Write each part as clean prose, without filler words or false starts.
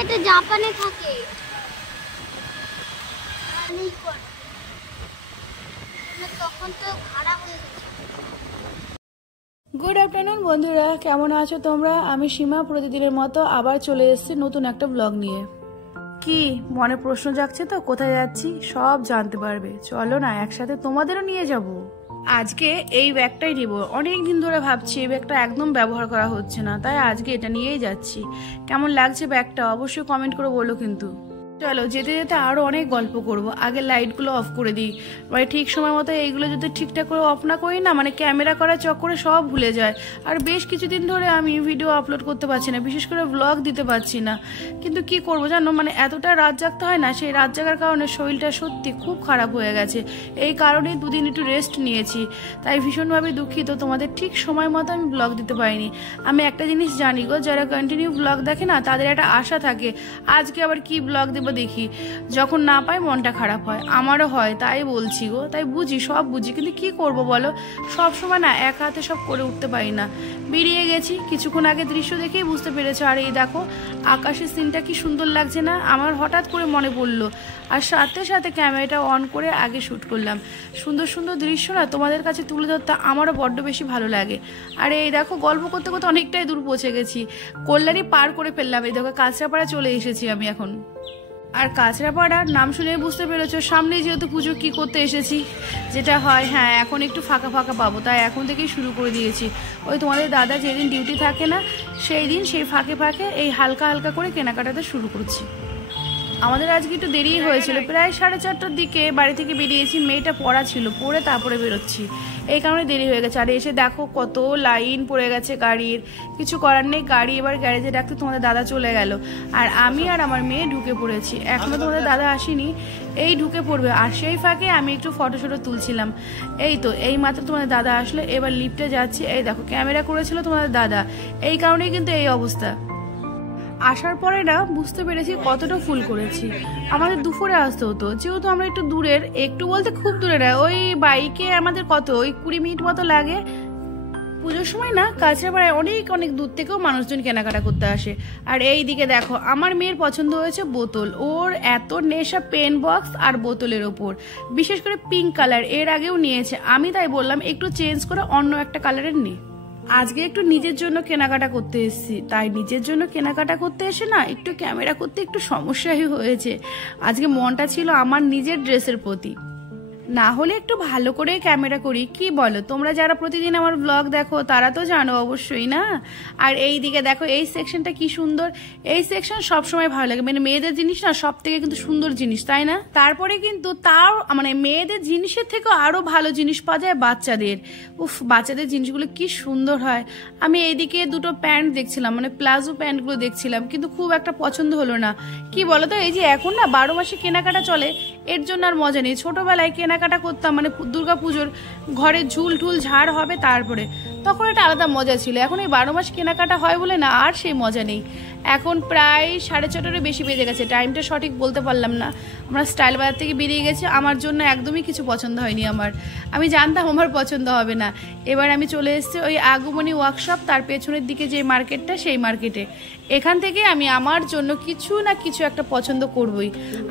এটা জাপানে থাকে। তখন তো খারাপ হয়ে গেছে। গুড আফটারনুন বন্ধুরা, কেমন আছো তোমরা? আমি সীমা প্রতিদিনের মতো আবার চলে এসেছি নতুন একটা ব্লগ নিয়ে। কি মনে প্রশ্ন জাগছে তো কোথায় যাচ্ছি? সব জানতে পারবে, চলো না একসাথে তোমাদেরও নিয়ে যাব। আজকে এই ব্যাগটাই নিব। অনেক দিন ধরে ভাবছি এই ব্যাগটা একদম ব্যবহার করা হচ্ছে না, তাই আজকে এটা নিয়েই যাচ্ছি। কেমন লাগছে ব্যাগটা অবশ্যই কমেন্ট করে বলো কিন্তু। চলো যেতে যেতে আরো অনেক গল্প করব। আগে লাইটগুলো অফ করে দিই, মানে ঠিক সময় মতো এইগুলো যদি ঠিকঠাক করে অফ না করি না, মানে ক্যামেরা করার চক্করে সব ভুলে যায়। আর বেশ কিছুদিন ধরে আমি ভিডিও আপলোড করতে পারছি না, বিশেষ করে ব্লগ দিতে পারছি না। কিন্তু কি করব জানো, মানে এতটা রাত জাগতে হয় না, সেই রাত জাগার কারণে শরীরটা সত্যি খুব খারাপ হয়ে গেছে। এই কারণেই দুদিন একটু রেস্ট নিয়েছি, তাই ভীষণভাবে দুঃখিত তোমাদের ঠিক সময় মতো আমি ব্লগ দিতে পারিনি। আমি একটা জিনিস জানি গো, যারা কন্টিনিউ ব্লগ দেখে না তাদের একটা আশা থাকে আজকে আবার কি ব্লগ দেবো দেখি। যখন না পাই মনটা খারাপ হয়, আমারও হয়, তাই বলছি গো। তাই বুঝি, সব বুঝি, কিন্তু কি করব বলো, সব সময় না এক হাতে সব করে উঠতে পারি না। বেরিয়ে গেছি কিছুক্ষণ আগে, দৃশ্য দেখেই বুঝতে পেরেছো। আর এই দেখো আকাশের সিনটা কি সুন্দর লাগছে না, আমার হঠাৎ করে মনে পড়লো। আর সাথে সাথে ক্যামেরাটা অন করে আগে শ্যুট করলাম। সুন্দর সুন্দর দৃশ্য না তোমাদের কাছে তুলে ধরতে আমারও বড্ড বেশি ভালো লাগে। আর এই দেখো গল্প করতে করতে অনেকটাই দূর পৌঁছে গেছি, কল্যাণী পার করে ফেললাম। এই দেখো কাঁচরাপাড়া চলে এসেছি আমি এখন। আর কাঁচরাপাড়ার নাম শুনে বুঝতে পেরেছো সামনে যেহেতু পুজো কি করতে এসেছি, যেটা হয় হ্যাঁ এখন একটু ফাঁকা ফাঁকা পাবো, তাই এখন থেকেই শুরু করে দিয়েছি। ওই তোমাদের দাদা যেদিন ডিউটি থাকে না সেই দিন সেই ফাঁকে ফাঁকে এই হালকা হালকা করে কেনাকাটাতে শুরু করছি। আমাদের আজকে একটু দেরি হয়েছিল, প্রায় 4:30টার দিকে বাড়ি থেকে বেরিয়েছি। মেয়েটা পড়া ছিল, পড়ে তারপরে বেরোচ্ছি, এই কারণে দেরি হয়ে গেছে। আর এসে দেখো কত লাইন পড়ে গেছে গাড়ির, কিছু করার নেই। গাড়ি এবার গ্যারেজে ডাকতে তোমাদের দাদা চলে গেল, আর আমি আর আমার মেয়ে ঢুকে পড়েছি। এখনো তোমাদের দাদা আসেনি, এই ঢুকে পড়বে। আর সেই ফাঁকে আমি একটু ফটো তুলছিলাম। এই তো এই মাত্র তোমাদের দাদা আসলো, এবার লিফটে যাচ্ছি। এই দেখো ক্যামেরা করেছিল তোমাদের দাদা, এই কারণেই কিন্তু এই অবস্থা। আসার পরে না বুঝতে পেরেছি কতটা ফুল করেছি। আমাদের দুপুরে আসতে হতো, যেহেতু আমরা একটু দূরের, একটু বলতে খুব দূরে না, ওই বাইকে আমাদের কত ওই 20 মিনিট মতো লাগে। পুজোর সময় না কাঁচরাপাড়ায় অনেক অনেক দূর থেকেও মানুষজন কেনাকাটা করতে আসে। আর এই দিকে দেখো আমার মেয়ের পছন্দ হয়েছে বোতল, ওর এত নেশা পেন বক্স আর বোতলের ওপর, বিশেষ করে পিঙ্ক কালার। এর আগেও নিয়েছে, আমি তাই বললাম একটু চেঞ্জ করে অন্য একটা কালারের নে। আজকে একটু নিজের জন্য কেনাকাটা করতে এসেছি, তাই নিজের জন্য কেনাকাটা করতে এসে না একটু ক্যামেরা করতে একটু সমস্যাই হয়েছে। আজকে মনটা ছিল আমার নিজের ড্রেসের প্রতি, না হলে একটু ভালো করে ক্যামেরা করি। কি বলো তোমরা যারা প্রতিদিন আমার ব্লগ দেখো তারা তো জানো অবশ্যই না। আর এই দিকে দেখো এই সেকশনটা কি সুন্দর, এই সেকশন সবসময় ভালো লাগে, মানে মেয়েদের জিনিস না সব থেকে কিন্তু সুন্দর জিনিস, তাই না? তারপরে কিন্তু তার মানে মেয়েদের জিনিসের থেকেও আরো ভালো জিনিস পাওয়া যায় বাচ্চাদের। উফ, বাচ্চাদের জিনিসগুলো কি সুন্দর হয়। আমি এইদিকে দুটো প্যান্ট দেখছিলাম, মানে প্লাজো প্যান্টগুলো দেখছিলাম, কিন্তু খুব একটা পছন্দ হলো না। কি বলতো, এই যে এখন না 12 মাসে কেনাকাটা চলে, এর জন্য আর মজা নেই। ছোটবেলায় কেনাকাটা করতাম, মানে দুর্গাপুজোর ঘরে ঝুল ঠুল ঝাড় হবে তারপরে, তখন একটা আলাদা মজা ছিল। এখন এই 12 মাস কেনাকাটা হয় বলে না আর সেই মজা নেই। এখন প্রায় 6:30 বেশি বেজে গেছে, টাইমটা সঠিক বলতে পারলাম না। আমরা স্টাইল বাজার থেকে বেরিয়ে গেছি, আমার জন্য একদমই কিছু পছন্দ হয়নি আমার, আমি জানতাম আমার পছন্দ হবে না। এবার আমি চলে এসেছি ওই আগমনী ওয়ার্কশপ, তার পেছনের দিকে যে মার্কেটটা সেই মার্কেটে। এখান থেকে আমি আমার জন্য কিছু না কিছু একটা পছন্দ করবই,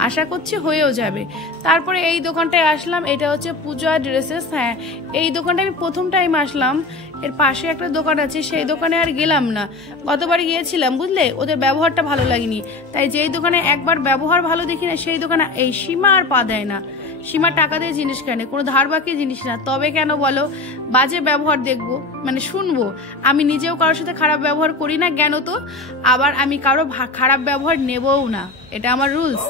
আশা করছি হয়েও যাবে। তারপরে এই দোকানটায় আসলাম, এটা হচ্ছে পূজা ড্রেসেস। হ্যাঁ এই দোকানটা আমি প্রথম টাইম আসলাম, এর পাশে একটা দোকান আছে, সেই দোকানে আর গেলাম না। গতবার গিয়েছিলাম বুঝলে, ওদের ব্যবহারটা ভালো লাগেনি, তাই যেই দোকানে একবার ব্যবহার ভালো দেখি না সেই দোকানে এই সীমা আর পা দেয় না। সীমা টাকা দিয়ে জিনিস কেনে, কোনো ধার বাকি জিনিস না। তবে কেন বলো, বাজে ব্যবহার দেখবো মানে শুনবো। আমি নিজেও কারোর সাথে খারাপ ব্যবহার করি না জ্ঞান তো, আবার আমি কারো খারাপ ব্যবহার নেবও না, এটা আমার রুলস।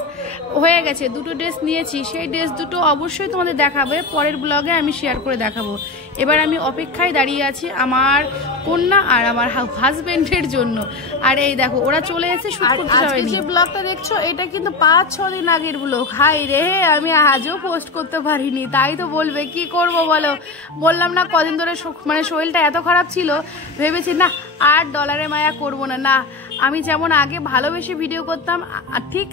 হয়ে গেছে, দুটো ড্রেস নিয়েছি, সেই ড্রেস দুটো অবশ্যই তোমাদের দেখাবে, পরের ব্লগে আমি শেয়ার করে দেখাবো। এবার আমি অপেক্ষায় দাঁড়িয়ে আছি আমার কন্যা আর আমার হাজবেন্ডের জন্য। আর এই দেখো ওরা চলে এসেছে শুট করতে যাবে। যে ব্লগটা দেখছো এটা কিন্তু 5-6 দিন আগের ব্লগ। হাই রে, আমি আজও পোস্ট করতে পারিনি, তাই তো বলবে কি করব বলো। বললাম না কদিন ধরে মানে শরীরটা এত খারাপ ছিল, ভেবেছি না আর ডলারে মায়া করবো না, না আমি যেমন আগে ভালোবেসে ভিডিও করতাম ঠিক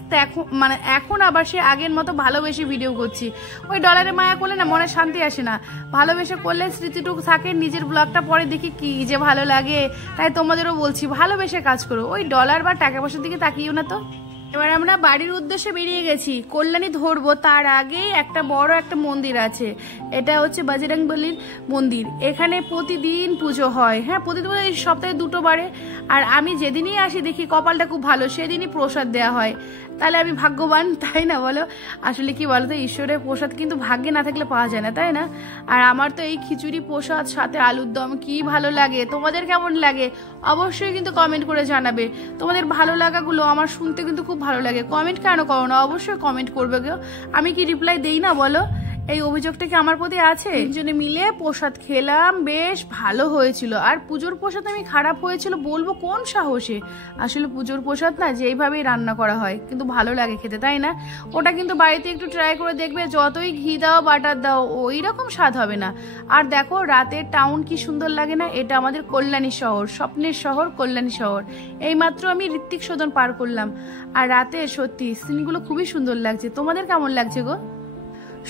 মানে এখন আবার সে আগের মতো ভালোবেসে ভিডিও করছি। ওই ডলারে মায়া করলে না মনে শান্তি আসে না, ভালোবেসে করলে স্মৃতিটুকু থাকে, নিজের ব্লগটা পরে দেখি কি যে ভালো লাগে। তাই তোমাদেরও বলছি ভালোবেসে কাজ করো, ওই ডলার বা টাকা পয়সার দিকে তাকিও না। তো এবার আমরা বাড়ির উদ্দেশ্যে বেরিয়ে গেছি, কল্যাণী ধরবো তার আগেই একটা বড় একটা মন্দির আছে, এটা হচ্ছে বজরংবলীর মন্দির। এখানে প্রতিদিন পুজো হয়, হ্যাঁ প্রতিদিন সপ্তাহে 2 বারে। আর আমি যেদিনই আসি দেখি কপালটা খুব ভালো, সেদিনই প্রসাদ দেওয়া হয়। তাহলে আমি ভাগ্যবান, তাই না বলো? আসলে কি বলো তো, ঈশ্বরের প্রসাদ কিন্তু ভাগ্যে না থাকলে পাওয়া যায় না, তাই না? আর আমার তো এই খিচুড়ি প্রসাদ সাথে আলুর দম কি ভালো লাগে। তোমাদের কেমন লাগে অবশ্যই কিন্তু কমেন্ট করে জানাবে। তোমাদের ভালো লাগাগুলো আমার শুনতে কিন্তু খুব ভালো লাগে। কমেন্ট কেন করো না, অবশ্যই কমেন্ট করবে গো। আমি কি রিপ্লাই দেই না বলো? এই অভিযোগটা কি আমার প্রতি আছে? তিনজনে মিলে প্রসাদ খেলাম, বেশ ভালো হয়েছিল। আর পুজোর প্রসাদ আমি খারাপ হয়েছিল বলবো কোন সাহসে? আসলে পুজোর প্রসাদ না যেইভাবেই রান্না করা হয় কিন্তু ভালো লাগে খেতে, তাই না? ওটা কিন্তু বাড়িতে একটু ট্রাই করে দেখবে, যতই ঘি দাও বাটার দাও ওই রকম স্বাদ হবে না। আর দেখো রাতের টাউন কি সুন্দর লাগে না? এটা আমাদের কল্যাণী শহর, স্বপ্নের শহর কল্যাণী শহর। এইমাত্র আমি ঋত্বিক সদন পার করলাম, আর রাতে সত্যি সিনগুলো খুবই সুন্দর লাগছে। তোমাদের কেমন লাগছে গো?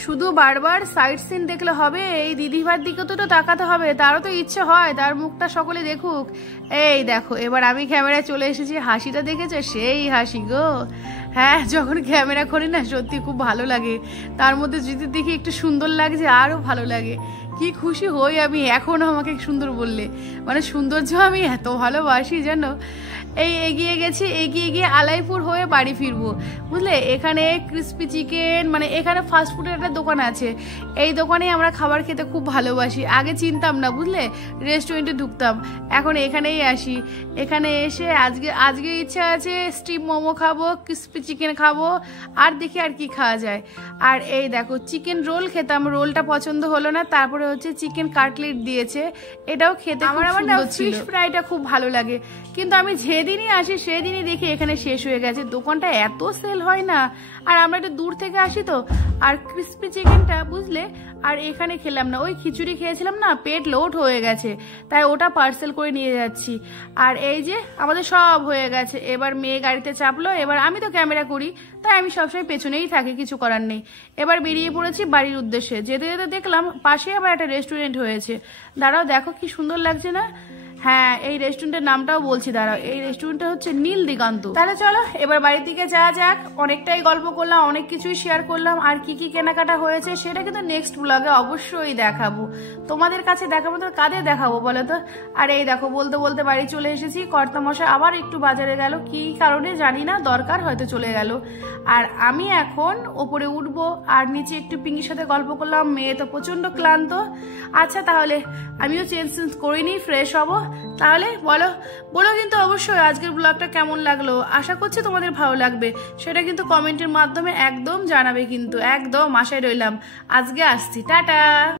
শুধু বারবার সাইড সিন দেখলে হবে? এই দিদিভার দিকে তো তাকাতে হবে, তারও তো ইচ্ছে হয় তার মুখটা সকলে দেখুক। এই দেখো এবার আমি ক্যামেরায় চলে এসেছি, হাসিটা দেখেছো? সেই হাসি গো। হ্যাঁ যখন ক্যামেরা করি না সত্যি খুব ভালো লাগে, তার মধ্যে যদি দেখি একটু সুন্দর লাগছে আরও ভালো লাগে। কি খুশি হই আমি এখনো আমাকে সুন্দর বললে, মানে সৌন্দর্য আমি এত ভালোবাসি জানো। এই এগিয়ে গেছি, এগিয়ে গিয়ে আলাইপুর হয়ে বাড়ি ফিরবো, বুঝলে? এখানে ক্রিস্পি চিকেন, মানে এখানে ফাস্টফুডের একটা দোকান আছে, এই দোকানে আমরা খাবার খেতে খুব ভালোবাসি। আগে চিনতাম না বুঝলে, রেস্টুরেন্টে ঢুকতাম, এখন এখানেই আসি। এখানে এসে আজকে ইচ্ছা আছে স্টিম মোমো খাবো, ক্রিস্পি চিকেন খাবো, আর দেখি আর কি খাওয়া যায়। আর এই দেখো চিকেন রোল খেতাম, রোলটা পছন্দ হলো না, তারপরে হচ্ছে চিকেন কাটলেট দিয়েছে, এটাও খেতে আমার ফিশ ফ্রাইটা খুব ভালো লাগে। কিন্তু আমি যেদিনই আসি সেদিনই দেখি এখানে শেষ হয়ে গেছে, দোকানটা এত সেল হয় না। আর আমরা একটু দূর থেকে আসি তো। আর ক্রিস্পি চিকেনটা বুঝলে আর এখানে খেলাম না, ওই খিচুড়ি খেয়েছিলাম না, পেট লোড হয়ে গেছে, তাই ওটা পার্সেল করে নিয়ে যাচ্ছি। আর এই যে আমাদের সব হয়ে গেছে, এবার মেয়ে গাড়িতে চাপলো, এবার আমি তো ক্যামেরা করি তাই আমি সবসময় পেছনেই থাকি, কিছু করার নেই। এবার বেরিয়ে পড়েছি বাড়ির উদ্দেশ্যে। যেতে যেতে দেখলাম পাশে আবার একটা রেস্টুরেন্ট হয়েছে, দাঁড়াও দেখো কি সুন্দর লাগছে না? হ্যাঁ এই রেস্টুরেন্টের নামটাও বলছি, দাঁড়াও, এই রেস্টুরেন্টটা হচ্ছে নীল দিগান্ত। তাহলে চলো এবার বাড়ির দিকে যাওয়া যাক। অনেকটাই গল্প করলাম, অনেক কিছুই শেয়ার করলাম, আর কি কি কেনাকাটা হয়েছে সেটা কিন্তু নেক্সট ব্লগে অবশ্যই দেখাবো। তোমাদের কাছে দেখাবো তো কাদের দেখাবো বলো তো? আর এই দেখো বলতে বলতে বাড়ি চলে এসেছি, কর্তামশাই আবার একটু বাজারে গেল, কি কারণে জানি না, দরকার হয়তো চলে গেল। আর আমি এখন ওপরে উঠবো, আর নিচে একটু পিঙ্কির সাথে গল্প করলাম, মেয়ে তো প্রচন্ড ক্লান্ত। আচ্ছা তাহলে আমিও চেঞ্জ করে নিই, ফ্রেশ হবো। তাহলে বলো কিন্তু অবশ্যই আজকের ব্লগটা কেমন লাগলো। আশা করছি তোমাদের ভালো লাগবে, সেটা কিন্তু কমেন্টের মাধ্যমে একদম জানাবে, কিন্তু একদম আশায় রইলাম। আজকে আসছি, টাটা।